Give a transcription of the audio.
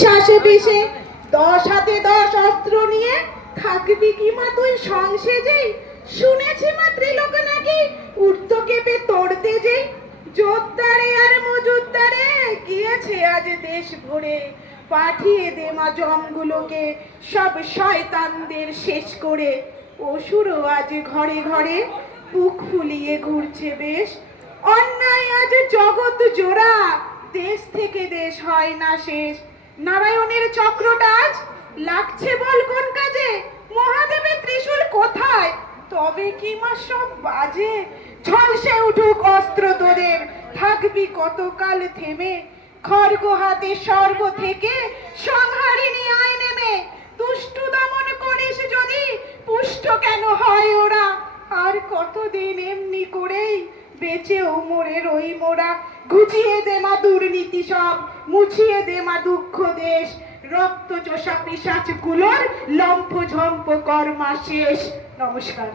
বিশ্বাসে পিষে 10 হাতে 10 অস্ত্র নিয়ে থাকবি কি মা তুই সংসেজেই? শুনেছি মা ত্রিলোক নাকি উঠতো কেঁপে তোড়তে যেই। জোরদারে আর মজুদ্দারে গিয়েছে আজ দেশ ভরে, পাঠিয়ে দে মা জমগুলোকে সব শয়তানদের শেষ করে। অসুরও আজ ঘরে ঘরে বুক ফুলিয়ে ঘুরছে বেশ। অন্যায় আজ জগৎ জোড়া, দেশ থেকে দেশ হয় না শেষ। নারায়ণের চক্রটা আজ লাগছে বল কোন কাজে? মহাদেবের ত্রিশূল কোথায়? তবে কি মা সব বাজে? ঝলসে উঠুক অস্ত্র তোদের, থাকবি কতকাল থেমে? খড়গ হাতে স্বর্গ থেকে সংহারিণী আয় নেমে। দুষ্টু দমন করিস যদি পুষ্ট কেন হয় ওরা? আর কতদিন এমনি করেই বেঁচেও মরে রই মোরা। ঘুচিয়ে দে মা দুর্নীতি সব, মুছিয়ে দে মা দুঃখ দেশ। রক্ত চোষা পিশাচ গুলোর লম্ফ ঝম্প কর্মা শেষ। নমস্কার।